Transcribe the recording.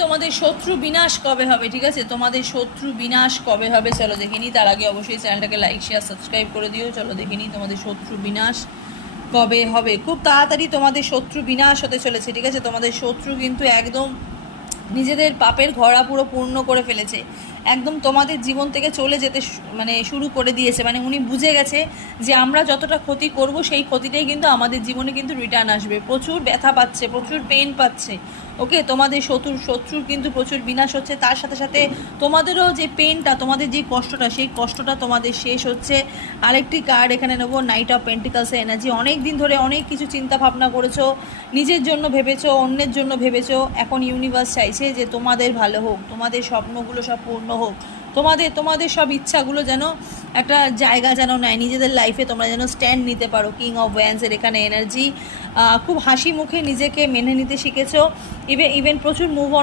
তোমাদের শত্রু বিনাশ কবে হবে, ঠিক আছে? তোমাদের শত্রু বিনাশ কবে হবে চলো দেখে নিই। তার আগে অবশ্যই চ্যানেলটাকে লাইক শেয়ার সাবস্ক্রাইব করে দিও। চলো দেখে নিই তোমাদের শত্রু বিনাশ কবে হবে। খুব তাড়াতাড়ি তোমাদের শত্রু বিনাশ হতে চলেছে, ঠিক আছে? তোমাদের শত্রু কিন্তু একদম নিজেদের পাপের ঘোড়া পুরো পূর্ণ করে ফেলেছে, একদম তোমাদের জীবন থেকে চলে যেতে শুরু করে দিয়েছে। উনি বুঝে গেছে যে আমরা যতটা ক্ষতি করব সেই ক্ষতিটাই কিন্তু আমাদের জীবনে কিন্তু রিটার্ন আসবে। প্রচুর ব্যথা পাচ্ছে, প্রচুর পেন পাচ্ছে। ওকে, তোমাদের শত্রুর কিন্তু প্রচুর বিনাশ হচ্ছে, তার সাথে সাথে তোমাদেরও যে পেনটা, তোমাদের যে কষ্টটা, সেই কষ্টটা তোমাদের শেষ হচ্ছে। আরেকটি কার্ড এখানে নেবো, নাইট অফ পেন্টিকালসের এনার্জি। অনেক দিন ধরে অনেক কিছু চিন্তা ভাবনা করেছো, নিজের জন্য ভেবেছো, অন্যের জন্য ভেবেছো। এখন ইউনিভার্স চাইছে যে তোমাদের ভালো হোক, তোমাদের স্বপ্নগুলো সব পূর্ণ হোক, তোমাদের সব ইচ্ছাগুলো যেন একটা জায়গা যেন নেয় নিজেদের লাইফে, তোমরা যেন স্ট্যান্ড নিতে পারো। কিং অফ ওয়ান্সের এখানে এনার্জি। খুব হাসি মুখে নিজেকে মেনে নিতে শিখেছো, ইভেন প্রচুর মুভ অন